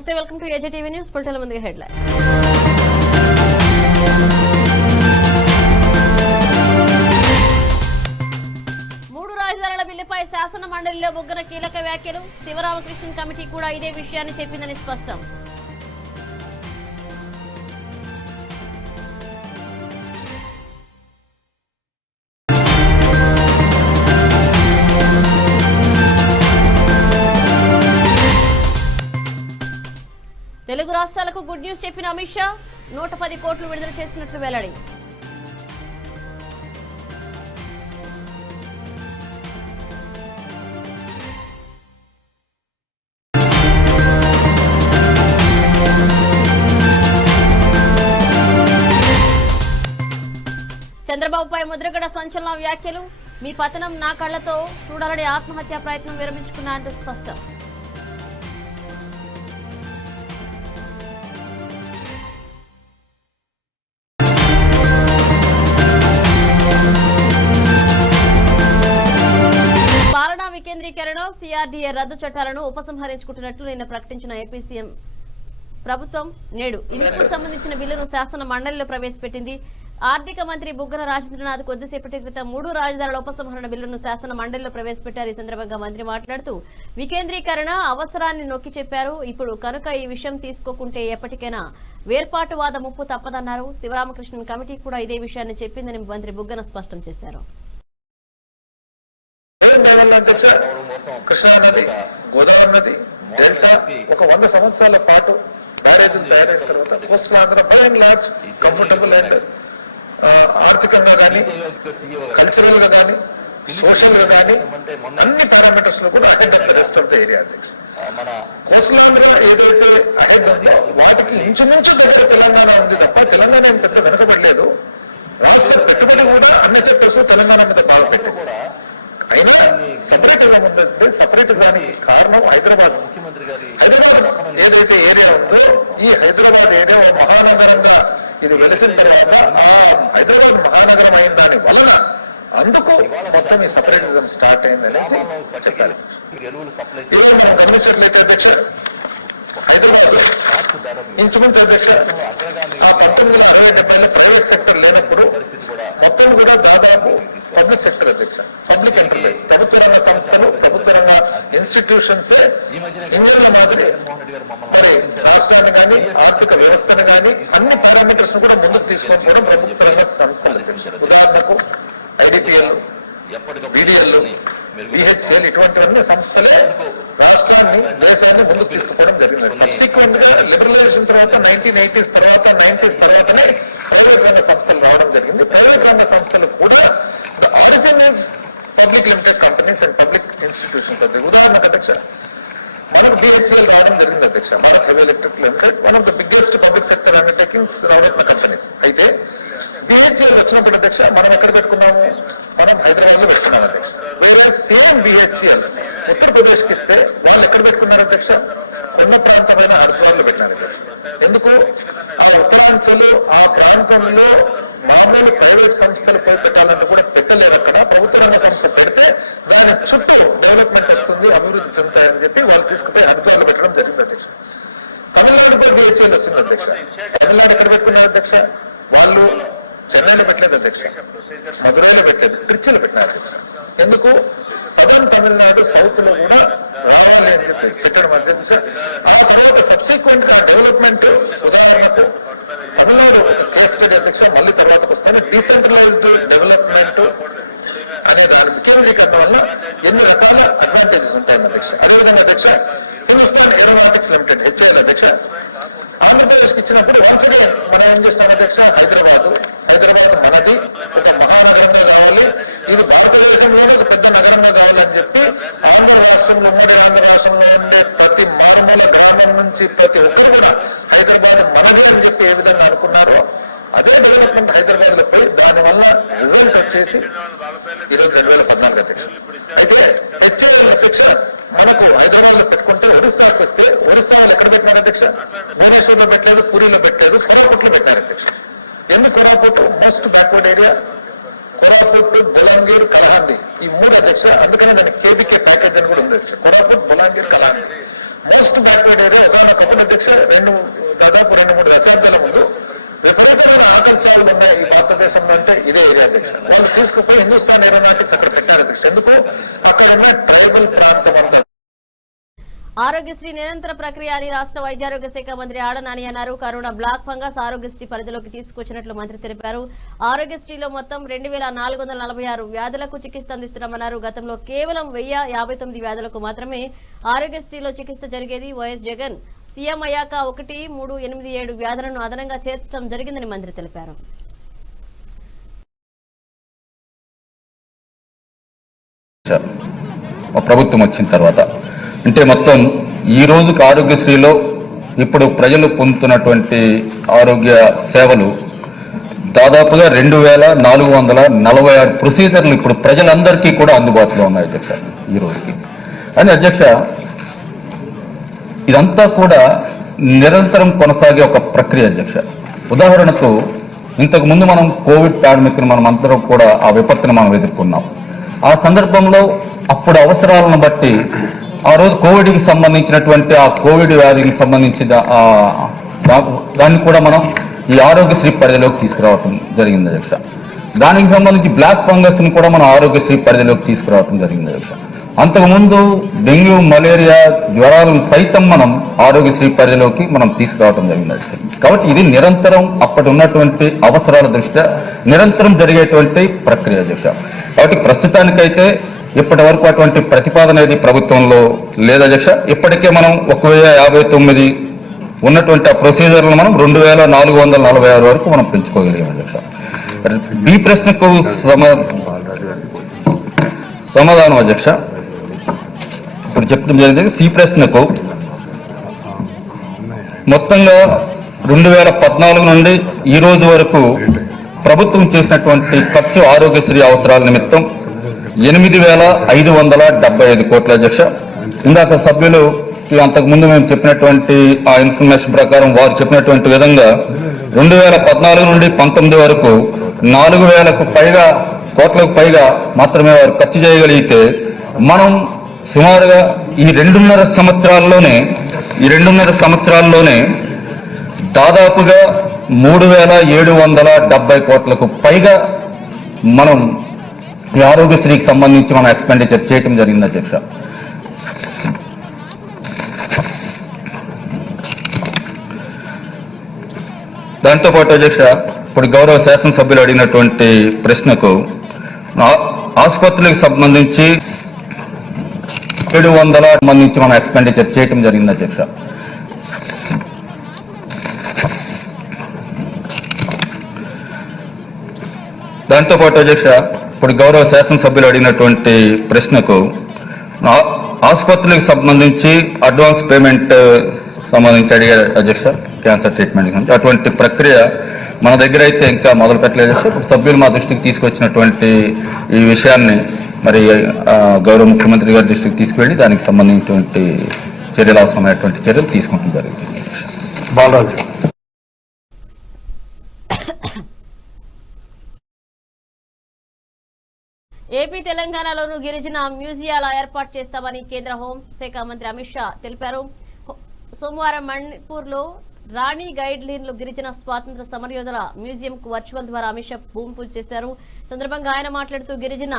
నమస్తే, welcome to ఏజీటీవీ news. Bulletin ముందుగా headline. మూడు రాజధానుల బిల్లుపై శాసన మండలిలో బుగ్గన కీలక వ్యాఖ్యలు. శివరామకృష్ణన్ కమిటీ కూడా ఇదే విషయాన్ని చెప్పిందని స్పష్టం. తెలుగు రాష్ట్రాలకు గుడ్ న్యూస్ చెప్పిన అమిత్ షా 110 కోట్లు విడుదల చేసినట్లు వెల్లడి. చంద్రబాబుపై ముద్రగడ సంచలన వ్యాఖ్యలు. మీ పతనం నా కళ్లతో చూడాలని ఆత్మహత్యా ప్రయత్నం విరమించుకున్నా అంటూ స్పష్టం. వికేంద్రీకరణ, సిఆర్డీఏ రద్దు చట్టాలను ఉపసంహరించుకుంటున్నట్లు నిన్న ప్రకటించిన ఏపీ సీఎం ప్రభుత్వం నేడు ఇందుకు సంబంధించిన బిల్లును శాసన మండలిలో ప్రవేశపెట్టింది. ఆర్థిక మంత్రి బుగ్గన రాజేంద్రనాథ్ కొద్దిసేపటి క్రితం 3 రాజధానుల ఉపసంహరణ బిల్లును శాసన మండలిలో ప్రవేశపెట్టారు. ఈ సందర్భంగా మంత్రి మాట్లాడుతూ వికేంద్రీకరణ అవసరాన్ని నొక్కి చెప్పారు. ఇప్పుడు కనుక ఈ విషయం తీసుకోకుంటే ఎప్పటికైనా వేర్పాటువాద ముప్పు తప్పదన్నారు. శివరామకృష్ణన్ కమిటీ కూడా ఇదే విషయాన్ని చెప్పిందని మంత్రి బుగ్గన స్పష్టం చేశారు. అధ్యక్ష, కృష్ణా నది, గోదావరి నది, డెల్టా ఒక 100 సంవత్సరాల పాటు బ్యారేజీలు తయారైన తర్వాత coastal Andhra by and large comfortable and ఆర్థికంగా కానీ, కల్చరల్ గా కానీ, సోషల్ గా కానీ అన్ని పారామీటర్స్ లో కూడా ahead of the rest of the area. అధ్యక్ష, కోస్టల్ ఆంధ్ర ఏదైతే అహెడ్ ఉందో వాటికి ఇంచుమించు దగ్గర తెలంగాణ ఉంది తప్ప తెలంగాణ ఏం పెద్ద వెనకబడలేదు. రాష్ట్ర పెట్టుబడి కూడా అన్ని సెక్టర్స్ లో తెలంగాణ మీద బాగా పెట్టింది. అయినా సపరేటిజం ఉందంటే సపరేటిజానికి కారణం హైదరాబాద్ ఏదైతే ఏరియా ఉందో ఈ హైదరాబాద్ ఏరియా ఓ మహానగరంగా ఇది వెలిసిన తర్వాత ఆ హైదరాబాద్ మహానగరం అయిన దాని వలన అందుకు మొత్తం ఈ సపరేటిజం స్టార్ట్ అయిందనేసి చెప్పారు. ఈరోజు మనం గమనించినట్లయితే అధ్యక్ష, హైదరాబాద్ ఇంచుమించు అధ్యక్ష ఆ 1960-70లో ప్రైవేట్ సెక్టర్ లేనప్పుడు మొత్తం కూడా దాదాపు పబ్లిక్ సెక్టర్ అధ్యక్ష, పబ్లిక్ ఎంటర్ప్రైజ్, ప్రభుత్వ రంగ సంస్థలు, ప్రభుత్వ రంగ ఇన్స్టిట్యూషన్సే ఇంజన్ల మాదిరి మరి రాష్ట్రాన్ని కానీ ఆర్థిక వ్యవస్థను కానీ అన్ని పారామీటర్స్ ను కూడా ముందుకు తీసుకొని పోవడం ప్రభుత్వ రంగ సంస్థలు అధ్యక్ష. ఉదాహరణకు ఐడిపిఎల్, బిడిఎల్, బిహెచ్ఎల్ ఇటువంటివన్నీ సంస్థలే రాష్ట్రాన్ని, దేశాన్ని ముందుకు తీసుకుపోవడం జరిగింది. సబ్సిక్వెంట్ గా లిబరలైజేషన్ తర్వాత 1980s తర్వాత 90s తర్వాతనే ప్రైవేట్ రంగ సంస్థలు రావడం జరిగింది. ప్రైవేట్ రంగ సంస్థలు కూడా the origin is public limited companies and public institutions. అధ్యక్ష, ఉదాహరణకు అధ్యక్ష మనకు బిహెచ్ఎల్ రావడం జరిగింది అధ్యక్ష, Bharat heavy electric limited, one of the biggest public sector undertakings, Navratna companies. అయితే బిహెచ్ఎల్ వచ్చినప్పుడు అధ్యక్ష మనం ఎక్కడ పెట్టుకున్నాము, మనం హైదరాబాద్ లో పెట్టుకున్నాం అధ్యక్ష. వేరే సేమ్ బిహెచ్ఎల్ ఉత్తరప్రదేశ్కి ఇస్తే వాళ్ళు ఎక్కడ పెట్టుకున్నారు అధ్యక్ష, కొండ ప్రాంతమైన హరిద్వార్లో పెట్టినారు అధ్యక్ష. ఎందుకు, ఆ ఉత్తరాంచల్ ఆ ప్రాంతంలో మామూలు ప్రైవేట్ సంస్థలు పోయి పెట్టాలంటే కూడా పెట్టలేరు. అక్కడ ప్రభుత్వ రంగ సంస్థ పెడితే దాని చుట్టూ డెవలప్మెంట్ వస్తుంది, అభివృద్ధి చెందుతాయని చెప్పి వాళ్ళు తీసుకుపోయి హరిద్వార్లో పెట్టడం జరిగింది అధ్యక్ష. తమిళనాడు కూడా బిహెచ్ఎల్ వచ్చింది అధ్యక్ష. తమిళనాడు ఎక్కడ పెట్టుకున్నారు అధ్యక్ష, వాళ్ళు చెన్నైలో పెట్టలేదు అధ్యక్ష, మదురైలో పెట్టలేదు, ట్రిచ్చిలో పెట్టినారు అధ్యక్ష. ఎందుకు, సదర్న్ తమిళనాడు సౌత్ లో కూడా రావాలి అని చెప్పి పెట్టడం అధ్యక్ష. ఆ తర్వాత సబ్సిక్వెంట్ గా డెవలప్మెంట్, ఉదాహరణకు తమిళనాడు ఒక కేస్ స్టడీ అధ్యక్ష, మళ్ళీ తర్వాతకు వస్తాను. డీసెంట్రలైజ్డ్ డెవలప్మెంట్ అనే దాని వికేంద్రీకరణ వలన ఎన్ని రకాల అడ్వాంటేజెస్ ఉంటాయని అధ్యక్ష. అదేవిధంగా అధ్యక్ష హిందుస్థాన్ ఏరోనాటిక్స్ లిమిటెడ్ హెచ్ఏఎల్ అధ్యక్ష ఆంధ్రప్రదేశ్కి ఇచ్చినప్పుడు వన్స్ అగైన్ మనం ఏం చేసినాం అధ్యక్ష, హైదరాబాద్ మనది, ఒక మహానగరంగా కావాలి, ఇది భారతదేశంలోనే ఒక పెద్ద నగరంగా కావాలని చెప్పి ఆంధ్ర రాష్ట్రంలో, ఉమ్మడి ఆంధ్ర రాష్ట్రంలో ఉండే ప్రతి మారుమూల గ్రామం నుంచి ప్రతి ఒక్కరు కూడా హైదరాబాద్ మనది అని చెప్పి ఏ విధంగా అనుకున్నారో అదే డెవలప్మెంట్ హైదరాబాద్ లో పోయి దానివల్ల రిజల్ట్ వచ్చేసి ఈరోజు 2014 అధ్యక్ష. అయితే హెచ్ఏఎల్ అధ్యక్ష మనకు హైదరాబాద్ లో పెట్టుకుంటే ఒరిస్సాకు వస్తే ఒరిస్సా వాళ్ళు ఎక్కడ పెట్టినారు అధ్యక్ష, భువనేశ్వర్లో పెట్టలేదు, పూరిలో పెట్టలేదు, కోరాపుట్లో పెట్టినారు అధ్యక్ష. ఎందుకు Koraput most backward area, Koraput, Bolangir, Kalahandi ఈ 3 అధ్యక్ష. అందుకనే దానికి కేబీకే ప్యాకేజ్ అని కూడా ఉంది అధ్యక్ష. Koraput, Bolangir, Kalahandi most backward area. ఒకనొకప్పుడు అధ్యక్ష దాదాపు 2-3 దశాబ్దాల ముందు విపరీతమైన ఆకలి చావులు ఉన్నాయి ఈ భారతదేశంలో అంటే ఇదే ఏరియా అధ్యక్ష. వాళ్ళు తీసుకుపోయి హిందుస్థాన్ ఏరోనాటిక్స్ అక్కడ పెట్టారు అధ్యక్ష. ఎందుకు? అక్కడ ఉన్న ట్రైబల్ ప్రాంతం అంతా. ఆరోగ్యశ్రీ నిరంతర ప్రక్రియ అని రాష్ట్ర వైద్యారోగ్య శాఖ మంత్రి ఆళ్ల నాని అన్నారు. కరోనా బ్లాక్ ఫంగస్ ఆరోగ్యశ్రీ పరిధిలోకి తీసుకొచ్చినట్లు మంత్రి తెలిపారు. ఆరోగ్యశ్రీలో మొత్తం 2446 వ్యాధులకు చికిత్స అందిస్తున్నామన్నారు. గతంలో కేవలం 1059 వ్యాధులకు మాత్రమే ఆరోగ్యశ్రీలో చికిత్స జరిగేది. వైఎస్ జగన్ సీఎం అయ్యాక 1387 వ్యాధులను అదనంగా చేర్చడం జరిగిందని మంత్రి తెలిపారు. ప్రభుత్వం వచ్చిన తర్వాత అంటే మొత్తం ఈ రోజుకి ఆరోగ్యశ్రీలో ఇప్పుడు ప్రజలు పొందుతున్నటువంటి ఆరోగ్య సేవలు దాదాపుగా 2446 ప్రొసీజర్లు ఇప్పుడు ప్రజలందరికీ కూడా అందుబాటులో ఉన్నాయి అధ్యక్ష ఈ రోజుకి. అని అధ్యక్ష ఇదంతా కూడా నిరంతరం కొనసాగే ఒక ప్రక్రియ అధ్యక్ష. ఉదాహరణకు ఇంతకు ముందు మనం కోవిడ్ పాండమిక్ మనం అందరం కూడా ఆ విపత్తును మనం ఎదుర్కొన్నాం. ఆ సందర్భంలో అప్పుడు అవసరాలను బట్టి ఆ రోజు కోవిడ్కి సంబంధించినటువంటి ఆ కోవిడ్ వ్యాధికి సంబంధించిన దాన్ని కూడా మనం ఈ ఆరోగ్యశ్రీ పరిధిలోకి తీసుకురావటం జరిగింది అధ్యక్ష. దానికి సంబంధించి బ్లాక్ ఫంగస్ ని కూడా మనం ఆరోగ్యశ్రీ పరిధిలోకి తీసుకురావటం జరిగింది అధ్యక్ష. అంతకుముందు డెంగ్యూ, మలేరియా, జ్వరాలను సైతం మనం ఆరోగ్యశ్రీ పరిధిలోకి మనం తీసుకురావడం జరిగింది అధ్యక్ష. కాబట్టి ఇది నిరంతరం అప్పటి ఉన్నటువంటి అవసరాల దృష్ట్యా నిరంతరం జరిగేటువంటి ప్రక్రియ అధ్యక్ష. కాబట్టి ప్రస్తుతానికైతే ఇప్పటి వరకు అటువంటి ప్రతిపాదన అనేది ప్రభుత్వంలో లేదు అధ్యక్ష. ఇప్పటికే మనం 1059 ఉన్నటువంటి ఆ ప్రొసీజర్లు మనం 2446 వరకు మనం పెంచుకోగలిగాం అధ్యక్ష. ఈ ప్రశ్నకు సమాధానం అధ్యక్ష ఇప్పుడు చెప్పడం జరిగింది. సి ప్రశ్నకు మొత్తంగా 2014 నుండి ఈ రోజు వరకు ప్రభుత్వం చేసినటువంటి ఖర్చు ఆరోగ్యశ్రీ అవసరాల నిమిత్తం 8575 కోట్ల అధ్యక్ష. ఇందాక సభ్యులు అంతకుముందు మేము చెప్పినటువంటి ఆ ఇన్ఫర్మేషన్ ప్రకారం వారు చెప్పినటువంటి విధంగా 2014 నుండి 19 వరకు 4000 కోట్లకు పైగా మాత్రమే వారు ఖర్చు చేయగలిగితే మనం సుమారుగా ఈ 2.5 సంవత్సరాల్లోనే దాదాపుగా 3770 కోట్లకు పైగా మనం ఈ ఆరోగ్యశ్రీకి సంబంధించి మనం ఎక్స్పెండిచర్ చేయటం జరిగింది అధ్యక్ష. దాంతోపాటు అధ్యక్ష ఇప్పుడు గౌరవ శాసనసభ్యులు అడిగినటువంటి ప్రశ్నకు ఆసుపత్రులకు సంబంధించి 700 సంబంధించి మనం ఎక్స్పెండిచర్ చేయటం జరిగింది అధ్యక్ష. దాంతోపాటు అధ్యక్ష ఇప్పుడు గౌరవ శాసనసభ్యులు అడిగినటువంటి ప్రశ్నకు ఆసుపత్రులకు సంబంధించి అడ్వాన్స్ పేమెంట్ సంబంధించి అడిగారు అధ్యక్ష. క్యాన్సర్ ట్రీట్మెంట్ అటువంటి ప్రక్రియ మన దగ్గర అయితే ఇంకా మొదలు పెట్టలేదు. ఇప్పుడు సభ్యులు మా దృష్టికి తీసుకొచ్చినటువంటి ఈ విషయాన్ని మరి గౌరవ ముఖ్యమంత్రి గారి దృష్టికి తీసుకువెళ్ళి దానికి సంబంధించినటువంటి చర్యలు అవసరమైనటువంటి చర్యలు తీసుకుంటూ జరిగింది. బాలరాజు ఏపీ తెలంగాణలోనూ గిరిజన మ్యూజియాల ఏర్పాటు చేస్తామని కేంద్ర హోంశాఖ మంత్రి అమిత్ షా తెలిపారు. సోమవారం మణిపూర్లో రాణి గైడ్లైన్లో గిరిజన స్వాతంత్ర సమరయోధుల మ్యూజియం కు వర్చువల్ ద్వారా అమిత్ షా భూమి పూజ చేశారు. సందర్భంగా ఆయన మాట్లాడుతూ గిరిజన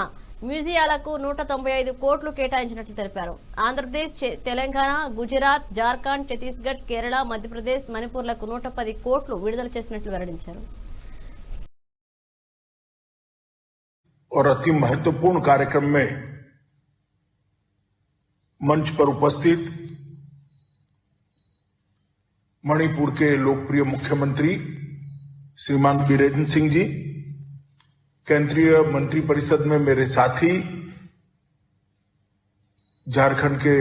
మ్యూజియాలకు 195 కోట్లు కేటాయించినట్లు తెలిపారు. ఆంధ్రప్రదేశ్, తెలంగాణ, గుజరాత్, జార్ఖండ్, ఛత్తీస్గఢ్, కేరళ, మధ్యప్రదేశ్, మణిపూర్లకు 110 కోట్లు విడుదల చేసినట్లు వెల్లడించారు. और अति महत्वपूर्ण कार्यक्रम में मंच पर उपस्थित मणिपुर के लोकप्रिय मुख्यमंत्री श्रीमान बीरेन सिंह जी, केंद्रीय मंत्रिपरिषद में मेरे साथी झारखंड के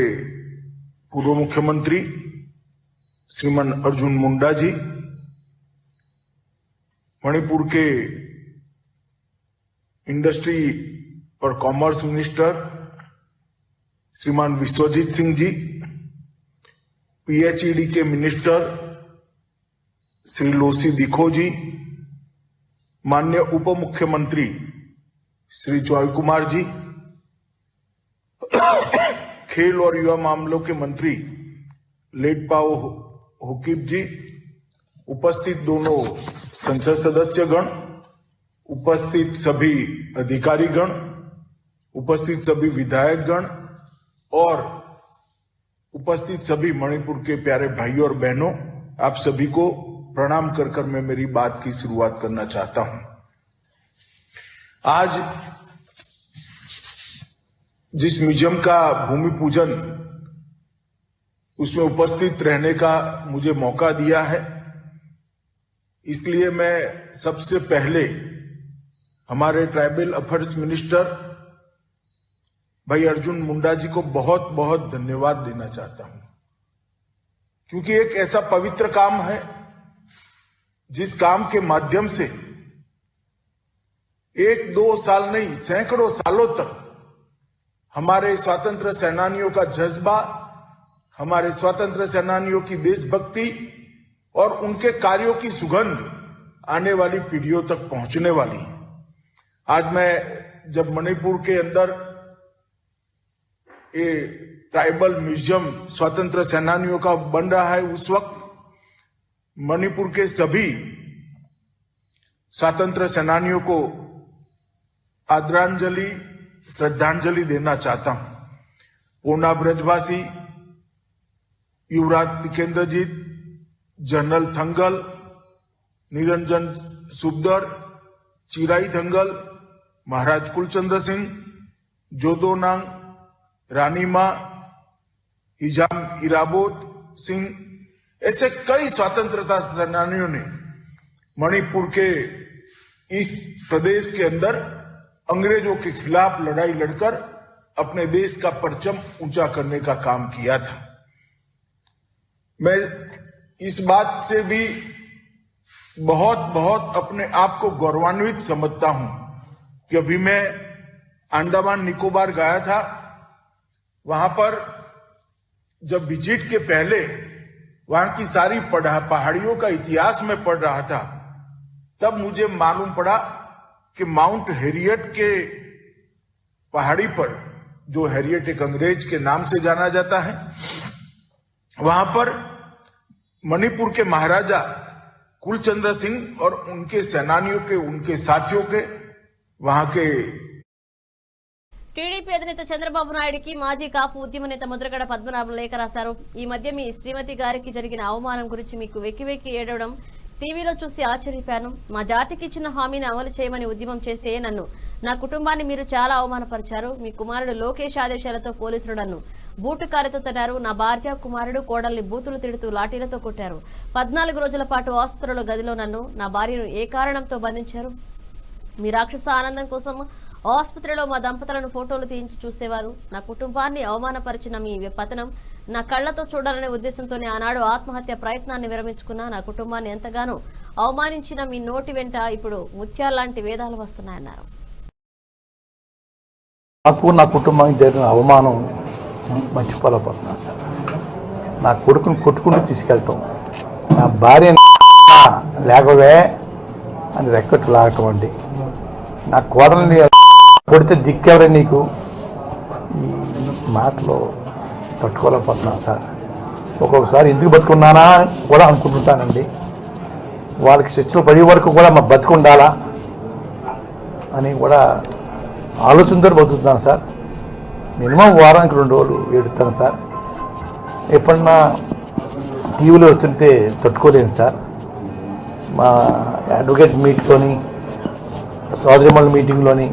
पूर्व मुख्यमंत्री श्रीमान अर्जुन मुंडा जी, मणिपुर के इंडस्ट्री और कॉमर्स मिनिस्टर श्रीमान विश्वजीत सिंह जी, पीएचईडी के मिनिस्टर श्री लोसी दिखो जी, माननीय उप मुख्यमंत्री श्री जॉय कुमार जी, खेल और युवा मामलों के मंत्री लेटपाओ हुकीब जी, उपस्थित दोनों संसद सदस्यगण, उपस्थित सभी अधिकारीगण, उपस्थित सभी विधायकगण और उपस्थित सभी मणिपुर के प्यारे भाइयों और बहनों, आप सभी को प्रणाम कर कर मैं मेरी बात की शुरुआत करना चाहता हूं। आज जिस म्यूजियम का भूमि पूजन उसमें उपस्थित रहने का मुझे मौका दिया है, इसलिए मैं सबसे पहले हमारे ट्राइबल अफेयर्स मिनिस्टर भाई अर्जुन मुंडा जी को बहुत बहुत धन्यवाद देना चाहता हूं, क्योंकि एक ऐसा पवित्र काम है जिस काम के माध्यम से 1-2 साल नहीं सैकड़ों सालों तक हमारे स्वतंत्र सेनानियों का जज्बा, हमारे स्वतंत्र सेनानियों की देशभक्ति और उनके कार्यों की सुगंध आने वाली पीढ़ियों तक पहुंचने वाली है। आज मैं जब मणिपुर के अंदर ये ट्राइबल म्यूजियम स्वतंत्र सेनानियों का बन रहा है, उस वक्त मणिपुर के सभी स्वतंत्र सेनानियों को आदरांजलि श्रद्धांजलि देना चाहता हूं। पूर्णा ब्रजवासी, युवराज तिकेंद्रजीत, जनरल थंगल, निरंजन सुबदर, चिराई थंगल, महाराज कुलचंद्र सिंह, जोदोनांग, रानी मां, हिजाम इराबोत सिंह, ऐसे कई स्वतंत्रता सेनानियों ने मणिपुर के इस प्रदेश के अंदर अंग्रेजों के खिलाफ लड़ाई लड़कर अपने देश का परचम ऊंचा करने का काम किया था। मैं इस बात से भी बहुत बहुत अपने आप को गौरवान्वित समझता हूं कि अभी मैं अंडमान निकोबार गया था। वहां पर जब विजिट के पहले वहां की सारी पहाड़ियों का इतिहास में पढ़ रहा था, तब मुझे मालूम पड़ा कि माउंट हैरियट के पहाड़ी पर, जो हैरियट एक अंग्रेज के नाम से जाना जाता है, वहां पर मणिपुर के महाराजा कुलचंद्र सिंह और उनके सेनानियों के, उनके साथियों के, वहां के టీడీపీ అధినేత చంద్రబాబు నాయుడుకి మాజీ కాపు ఉద్యమ నేత ముద్రగడ పద్మనాభం లేఖ రాశారు. ఈ మధ్య మీ శ్రీమతి గారికి జరిగిన అవమానం గురించి మీకు వెక్కి వెక్కి ఏడవడం టీవీలో చూసి ఆశ్చర్యపోయాను. మా జాతికి ఇచ్చిన హామీని అమలు చేయమని ఉద్యమం చేస్తే నన్ను, నా కుటుంబాన్ని మీరు చాలా అవమానపరిచారు. మీ కుమారుడు లోకేష్ ఆదేశాలతో పోలీసులు నన్ను బూటుకారితో తన్నారు. నా భార్య, కుమారుడు, కోడల్ని బూతులు తిడుతూ లాఠీలతో కొట్టారు. 14 రోజుల పాటు ఆసుపత్రిలో గదిలో నన్ను, నా భార్యను ఏ కారణంతో బంధించారు? మీ రాక్షస ఆనందం కోసం ఆసుపత్రిలో మా దంపతులను ఫోటోలు తీయించి చూసేవారు. నా కుటుంబాన్ని అవమానపరిచిన మీ పతనం నా కళ్లతో చూడాలనే ఉద్దేశంతోనే ఆనాడు ఆత్మహత్య ప్రయత్నాన్ని విరమించుకున్నా. నా కుటుంబాన్ని ఎంతగానో అవమానించిన మీ నోటి వెంట ఇప్పుడు ముత్యాల్లాంటి వేదాలు వస్తున్నాయన్నారు. నాకు నా కుటుంబానికి జరిగిన అవమానం మర్చిపోలేకపోతున్నాను సార్. నా కొడుకుని కొట్టుకుంటూ తీసుకెళ్ళటం, నా భార్య లేకవే అని రెక్కట్టు లాగటం అండి, నా కోడల్ని కొడితే దిక్కెవరే నీకు, ఈ మాటలో తట్టుకోలేకపోతున్నాను సార్. ఒక్కొక్కసారి ఎందుకు బతుకున్నానా కూడా అనుకుంటుంటానండి. వాళ్ళకి శిక్షలు పడే వరకు కూడా మా బతుకుండాలా అని కూడా ఆలోచనతో బతుకుతున్నాను సార్. మినిమం వారానికి 2 రోజులు ఏడుస్తాను సార్. ఎప్పుడన్నా టీవీలో వస్తుంటే తట్టుకోలేను సార్. మా అడ్వకేట్స్ మీట్లోని, సోదరిమణుల మీటింగ్లోని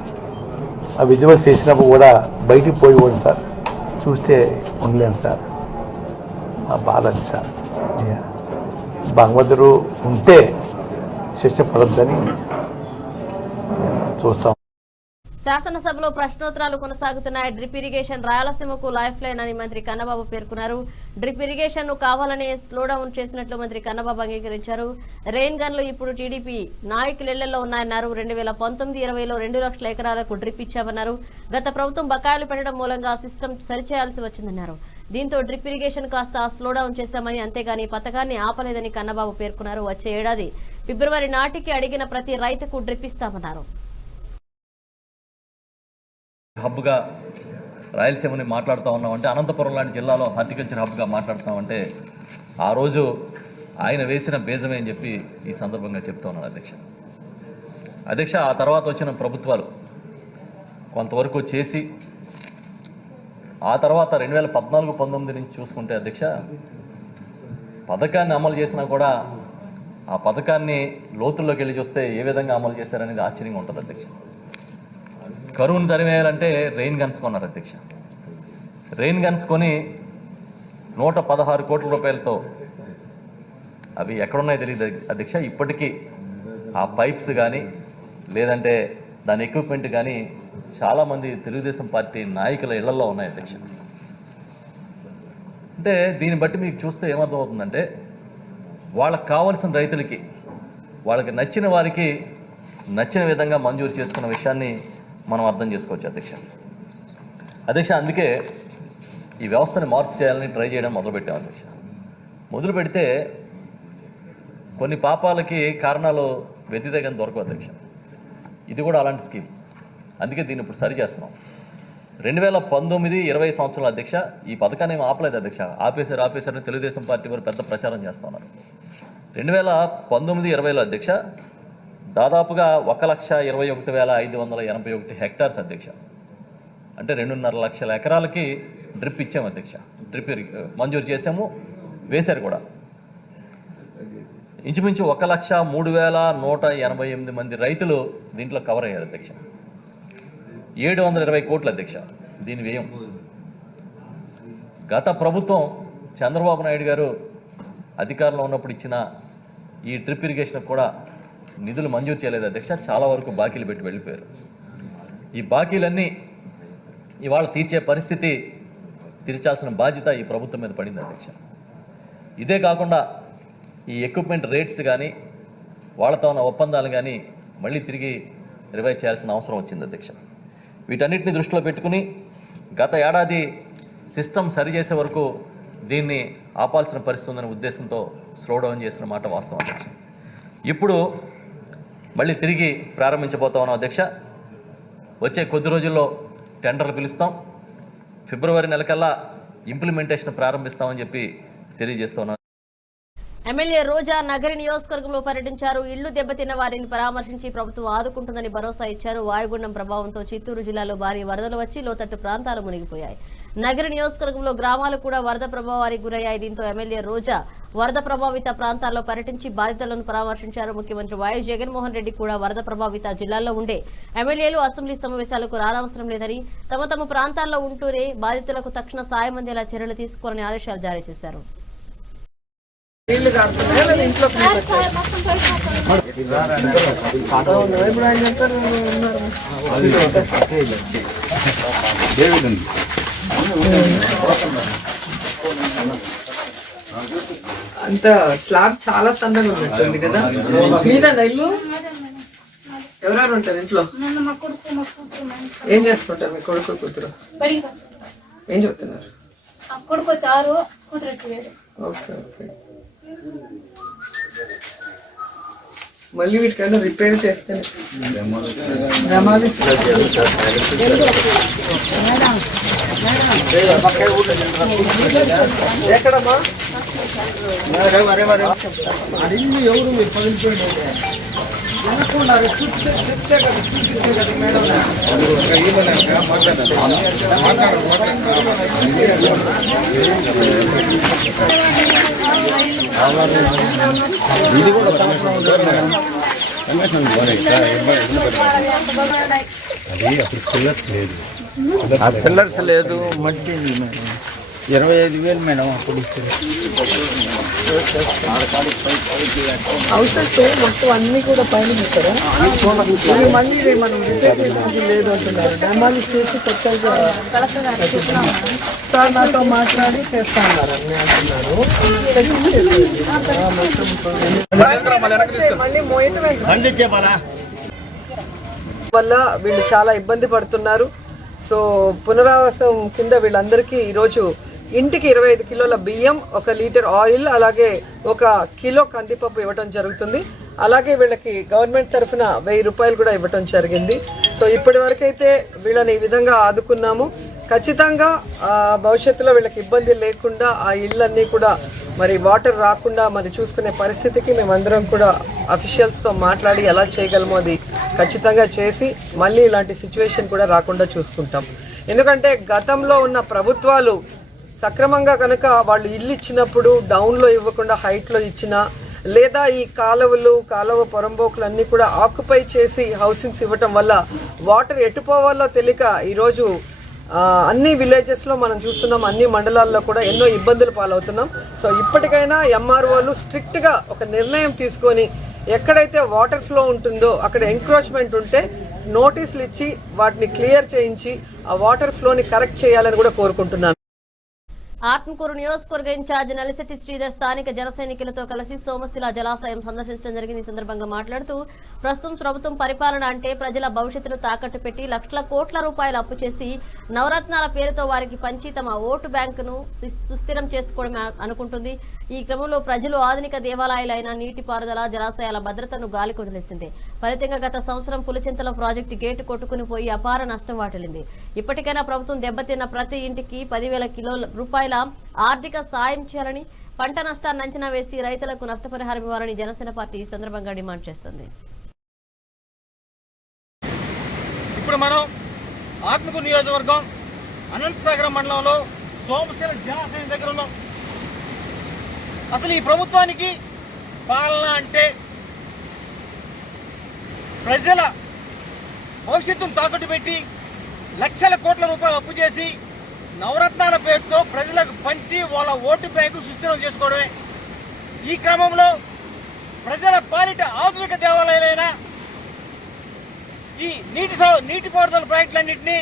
ఆ విజువల్స్ చేసినప్పుడు కూడా బయటికి పోయిపోయింది సార్. చూస్తే ఉండలేను సార్. మా బాధ అది సార్. భగవంతుడు ఉంటే శిక్ష పడద్దని చూస్తాం. శాసనసభలో ప్రశ్నోత్తరాలు కొనసాగుతున్నాయి. డ్రిప్ ఇరిగేషన్ రాయలసీమకు లైఫ్ లైన్ అని మంత్రి కన్నబాబు పేర్కొన్నారు. డ్రిప్ ఇరిగేషన్ ను కావాలనే స్లోడౌన్ చేసినట్లు మంత్రి కన్నబాబు అంగీకరించారు. రెయిన్ గన్లు ఇప్పుడు టీడీపీ నాయకుల ఇళ్లలో ఉన్నాయన్నారు. 2019-20లో 2 లక్షల ఎకరాలకు డ్రిప్ ఇచ్చామన్నారు. గత ప్రభుత్వం బకాయిలు పెట్టడం మూలంగా సిస్టమ్ సరిచేయాల్సి వచ్చిందన్నారు. దీంతో డ్రిప్ ఇరిగేషన్ కాస్త స్లోడౌన్ చేశామని, అంతేగాని పథకాన్ని ఆపలేదని కన్నబాబు పేర్కొన్నారు. వచ్చే ఏడాది ఫిబ్రవరి నాటికి అడిగిన ప్రతి రైతుకు డ్రిప్ ఇస్తామన్నారు. హబ్గా రాయలసీమని మాట్లాడుతూ ఉన్నామంటే, అనంతపురం లాంటి జిల్లాలో హార్టికల్చర్ హబ్గా మాట్లాడుతామంటే ఆ రోజు ఆయన వేసిన బీజమే అని చెప్పి ఈ సందర్భంగా చెప్తా ఉన్నాను అధ్యక్ష. ఆ తర్వాత వచ్చిన ప్రభుత్వాలు కొంతవరకు చేసి ఆ తర్వాత 2014-19 నుంచి చూసుకుంటే అధ్యక్ష, పథకాన్ని అమలు చేసినా కూడా ఆ పథకాన్ని లోతుల్లోకి వెళ్ళి చూస్తే ఏ విధంగా అమలు చేశారనేది ఆశ్చర్యంగా ఉంటుంది అధ్యక్ష. కరువును తరిమేయాలంటే రెయిన్ గన్స్ కొన్నారు అధ్యక్ష. రెయిన్ గన్స్ కొని 116 కోట్ల రూపాయలతో, అవి ఎక్కడున్నాయో తెలియదు అధ్యక్ష. ఇప్పటికీ ఆ పైప్స్ కానీ లేదంటే దాని ఎక్విప్మెంట్ కానీ చాలామంది తెలుగుదేశం పార్టీ నాయకుల ఇళ్లలో ఉన్నాయి అధ్యక్ష. అంటే దీన్ని బట్టి మీకు చూస్తే ఏమర్థమవుతుందంటే, వాళ్ళకి కావాల్సిన రైతులకి, వాళ్ళకి నచ్చిన వారికి నచ్చిన విధంగా మంజూరు చేసుకున్న విషయాన్ని మనం అర్థం చేసుకోవచ్చు అధ్యక్ష. అందుకే ఈ వ్యవస్థని మార్పు చేయాలని ట్రై చేయడం మొదలుపెట్టాం అధ్యక్ష. మొదలు పెడితే కొన్ని పాపాలకి కారణాలు వెతికితే దొరకవు అధ్యక్ష. ఇది కూడా అలాంటి స్కీమ్. అందుకే దీన్ని ఇప్పుడు సరి చేస్తున్నాం. 2019-20 సంవత్సరాల అధ్యక్ష ఈ పథకాన్ని ఏమి ఆపలేదు అధ్యక్ష. ఆపేశారని తెలుగుదేశం పార్టీ వారు పెద్ద ప్రచారం చేస్తున్నారు. 2019-20లో అధ్యక్ష దాదాపుగా 1,21,581 హెక్టార్స్ అధ్యక్ష. అంటే 2.5 లక్షల ఎకరాలకి డ్రిప్ ఇచ్చాము అధ్యక్ష. డ్రిప్ మంజూరు చేసాము, వేశారు కూడా. ఇంచుమించు 1,03,188 మంది రైతులు దీంట్లో కవర్ అయ్యారు అధ్యక్ష. 720 కోట్ల అధ్యక్ష దీని వ్యయం. గత ప్రభుత్వం చంద్రబాబు నాయుడు గారు అధికారంలో ఉన్నప్పుడు ఇచ్చిన ఈ డ్రిప్ ఇరిగేషన్ కూడా నిధులు మంజూరు చేయలేదు అధ్యక్ష. చాలా వరకు బాకీలు పెట్టి వెళ్ళిపోయారు. ఈ బాకీలన్నీ ఇవాళ తీర్చే పరిస్థితి, తీర్చాల్సిన బాధ్యత ఈ ప్రభుత్వం మీద పడింది అధ్యక్ష. ఇదే కాకుండా ఈ ఎక్విప్మెంట్ రేట్స్ కానీ వాళ్ళతో ఉన్న ఒప్పందాలు కానీ మళ్ళీ తిరిగి రివైజ్ చేయాల్సిన అవసరం వచ్చింది అధ్యక్ష. వీటన్నిటిని దృష్టిలో పెట్టుకుని గత ఏడాది సిస్టమ్ సరిచేసే వరకు దీన్ని ఆపాల్సిన పరిస్థితి ఉందనే ఉద్దేశంతో స్లో డౌన్ చేసిన మాట వాస్తవం అధ్యక్ష. ఇప్పుడు మళ్ళీ తిరిగి ప్రారంభించబోతా ఉన్నాం అధ్యక్ష. వచ్చే కొద్ది రోజుల్లో టెండర్లు పిలుస్తాం. ఫిబ్రవరి నెలకల్లా ఇంప్లిమెంటేషన్ ప్రారంభిస్తామని చెప్పి తెలియజేస్తున్నాం. ఎమ్మెల్యే రోజా నగరి నియోజకవర్గంలో పర్యటించారు. ఇళ్లు దెబ్బతిన్న వారిని పరామర్శించి ప్రభుత్వం ఆదుకుంటుందని భరోసా ఇచ్చారు. వాయుగుండం ప్రభావంతో చిత్తూరు జిల్లాలో భారీ వరదలు వచ్చి లోతట్టు ప్రాంతాలు మునిగిపోయాయి. నగరి నియోజకవర్గంలో గ్రామాలు కూడా వరద ప్రభావానికి గురయ్యాయి. దీంతో ఎమ్మెల్యే రోజా వరద ప్రభావిత ప్రాంతాల్లో పర్యటించి బాధితులను పరామర్శించారు. ముఖ్యమంత్రి వైఎస్ జగన్మోహన్ రెడ్డి కూడా వరద ప్రభావిత జిల్లాల్లో ఉండే ఎమ్మెల్యేలు అసెంబ్లీ సమావేశాలకు రానవసరం లేదని, తమ ప్రాంతాల్లో ఉంటూనే బాధితులకు తక్షణ సాయం అందేలా చర్యలు తీసుకోవాలని ఆదేశాలు జారీ చేశారు. అంత స్లాబ్ చాలా సన్నగా ఉన్నట్టుంది కదా. మీనా ఇల్లు ఎవరెవరు ఉంటారు ఇంట్లో? ఏం చేసుకుంటారు మీ కొడుకు కూతురు? ఏం చెప్తున్నారు? కొడుకు చారు, కూతురు వచ్చేది. Okay okay. మళ్ళీ వీటికైనా రిపేర్ చేస్తేనే ఎక్కడమ్మా ఇది కూడా దూరంగా అది అప్పుడు పిల్లర్స్ లేదు మట్టి 25,000 మేడం అప్పుడు ఇచ్చింది. హౌసెస్ మొత్తం అన్ని కూడా పైన పెట్టారా? మళ్ళీ మనం రిపేర్ చేయడానికి లేదు అంటున్నారు. డ్యామాలిష్ చేసి కొత్తగా సార్ నాతో మాట్లాడి చేస్తా అన్నారు అంటున్నారు. మళ్ళీ వల్ల వీళ్ళు చాలా ఇబ్బంది పడుతున్నారు. సో పునరావాసం కింద వీళ్ళందరికీ ఈరోజు ఇంటికి 25 కిలోల బియ్యం, 1 లీటర్ ఆయిల్, అలాగే 1 కిలో కందిపప్పు ఇవ్వడం జరుగుతుంది. అలాగే వీళ్ళకి గవర్నమెంట్ తరఫున 1000 రూపాయలు కూడా ఇవ్వడం జరిగింది. సో ఇప్పటి వరకైతే వీళ్ళని ఈ విధంగా ఆదుకున్నాము. ఖచ్చితంగా భవిష్యత్తులో వీళ్ళకి ఇబ్బంది లేకుండా ఆ ఇళ్ళన్నీ కూడా మరి వాటర్ రాకుండా మరి చూసుకునే పరిస్థితికి మేమందరం కూడా అఫీషియల్స్తో మాట్లాడి ఎలా చేయగలమో అది ఖచ్చితంగా చేసి మళ్ళీ ఇలాంటి సిచ్యువేషన్ కూడా రాకుండా చూసుకుంటాం. ఎందుకంటే గతంలో ఉన్న ప్రభుత్వాలు సక్రమంగా కనుక వాళ్ళు ఇల్లు ఇచ్చినప్పుడు డౌన్లో ఇవ్వకుండా హైట్లో ఇచ్చినా, లేదా ఈ కాలువ పొరంబోకులు అన్నీ కూడా ఆక్యుపై చేసి హౌసింగ్స్ ఇవ్వటం వల్ల వాటర్ ఎటుపోవాలో తెలియక ఈరోజు అన్ని విలేజెస్ లో మనం చూస్తున్నాం, అన్ని మండలాల్లో కూడా ఎన్నో ఇబ్బందులు పాలవుతున్నాం. సో ఇప్పటికైనా ఎంఆర్ఓలు స్ట్రిక్ట్ గా ఒక నిర్ణయం తీసుకొని ఎక్కడైతే వాటర్ ఫ్లో ఉంటుందో అక్కడ ఎంక్రోచ్మెంట్ ఉంటే నోటీసులు ఇచ్చి వాటిని క్లియర్ చేయించి ఆ వాటర్ ఫ్లోని కరెక్ట్ చేయాలని కూడా కోరుకుంటున్నాను. ఆత్మకూరు నియోజకవర్గ ఇన్ఛార్జ్ నలిశెట్టి శ్రీధర్ స్థానిక జన సైనికులతో కలిసి సోమశిల జలాశయం సందర్శించడం జరిగింది. ఈ సందర్భంగా మాట్లాడుతూ ప్రస్తుతం ప్రభుత్వం పరిపాలన అంటే ప్రజల భవిష్యత్తును తాకట్టు పెట్టి లక్షల కోట్ల రూపాయలు అప్పు చేసి నవరత్నాల పేరుతో వారికి పంచి తమ ఓటు బ్యాంకును సుస్థిరం చేసుకోవడం అనుకుంటుంది. ఈ క్రమంలో ప్రజలు ఆధునిక దేవాలయాలైన నీటిపారుదల జలాశయాల భద్రతను గాలికి వదిలేసింది. ఫలితంగా గత సంవత్సరం పులిచింతల ప్రాజెక్టు గేటు కొట్టుకుని పోయి అపార నష్టం వాటిల్లింది. ఇప్పటికైనా ప్రభుత్వం దెబ్బతిన్న ప్రతి ఇంటికి 10,000 కిలోల రూపాయల ఆర్థిక సాయం చేయాలని, పంట నష్టాన్ని అంచనా వేసి రైతులకు నష్టపరిహారం ఇవ్వాలని జనసేన పార్టీ ఈ సందర్భంగా డిమాండ్ చేస్తుంది. ఇప్పుడు మనం ఆత్మకూరు నియోజకవర్గం అనంతసాగరం మండలంలో సోమశిల జలాశయం దగ్గర ఉన్నాం. అసలు ఈ ప్రభుత్వానికి పాలన అంటే ప్రజల భవిష్యత్తును తాకట్టు పెట్టి లక్షల కోట్ల రూపాయలు అప్పు చేసి నవరత్నాల పేరుతో ప్రజలకు పంచి వాళ్ళ ఓటు బ్యాంకు సుస్థిరం చేసుకోవడమే. ఈ క్రమంలో ప్రజల పాలిట ఆధునిక దేవాలయాలైన ఈ నీటిపారుదల ప్రాజెక్టులన్నింటినీ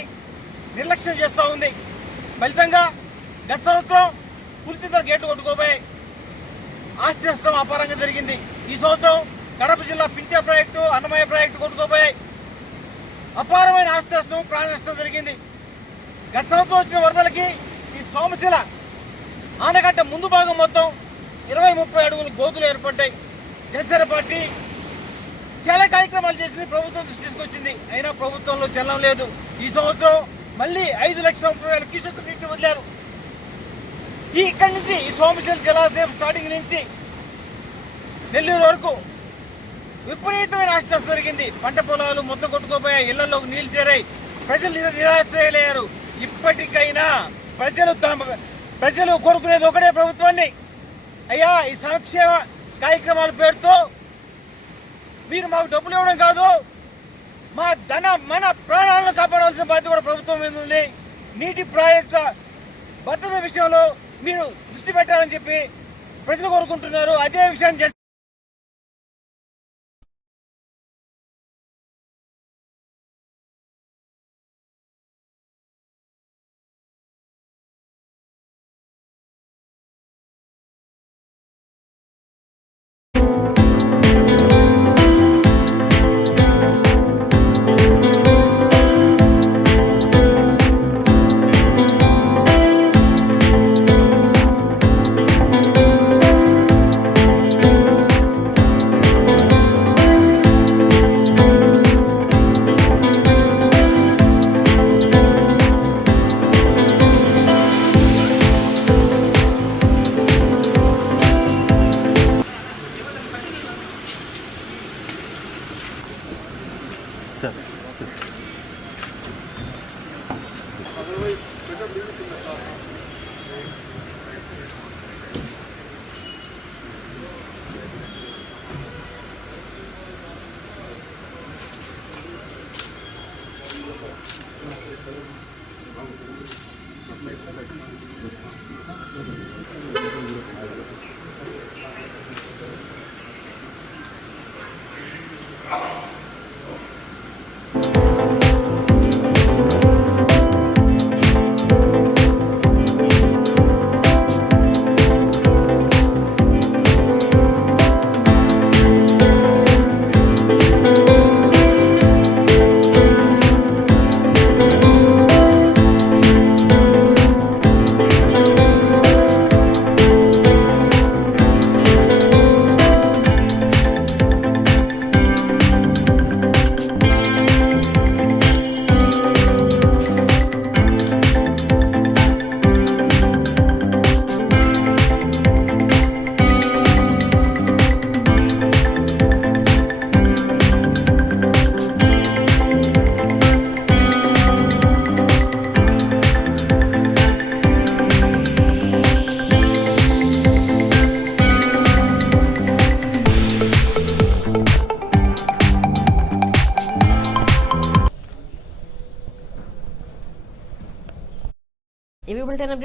నిర్లక్ష్యం చేస్తూ ఉంది. ఫలితంగా గత సంవత్సరం పులిచింతల గేట్లు కొట్టుకోపోయి ఆస్తి నష్టం అపారంగా జరిగింది. ఈ సంవత్సరం కడప జిల్లా పింఛా ప్రాజెక్టు, అన్నమయ్య ప్రాజెక్టు కొట్టుకోపోయాయి. అపారమైన ఆస్తి నష్టం, ప్రాణ నష్టం జరిగింది. గత సంవత్సరం వచ్చిన వరదలకి ఈ సోమశిల ఆనకట్ట ముందు భాగం మొత్తం 20-30 అడుగులు గోతులు ఏర్పడ్డాయి. జనసేన పార్టీ చాలా కార్యక్రమాలు చేసింది, ప్రభుత్వం దృష్టి తీసుకొచ్చింది. అయినా ప్రభుత్వంలో చలనం లేదు. ఈ సంవత్సరం మళ్ళీ 5,30,000 క్యూసెక్కులు నీటిని వదిలారు. ఇక్కడి నుంచి ఈ సోమశిల జలాశయం స్టార్టింగ్ నుంచి నెల్లూరు వరకు విపరీతమైన ఆస్తి జరిగింది. పంట పొలాలు మొత్తం కొట్టుకోపోయాయి, ఇళ్లలోకి నీళ్లు చేరాయి, ప్రజలు నిరాశ్రయులయ్యారు. ఇప్పటికైనా ప్రజలు కోరుకునేది ఒకటే ప్రభుత్వాన్ని, అయ్యా ఈ సంక్షేమ కార్యక్రమాల పేరుతో మీరు మాకు డబ్బులు ఇవ్వడం కాదు, మన ప్రాణాలను కాపాడాల్సిన బాధ్యత కూడా ప్రభుత్వం మీద ఉంది. నీటి ప్రాజెక్టుల భద్రత విషయంలో మీరు దృష్టి పెట్టాలని చెప్పి ప్రజలు కోరుకుంటున్నారు. అదే విషయాన్ని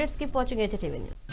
updates keep watching HTV News.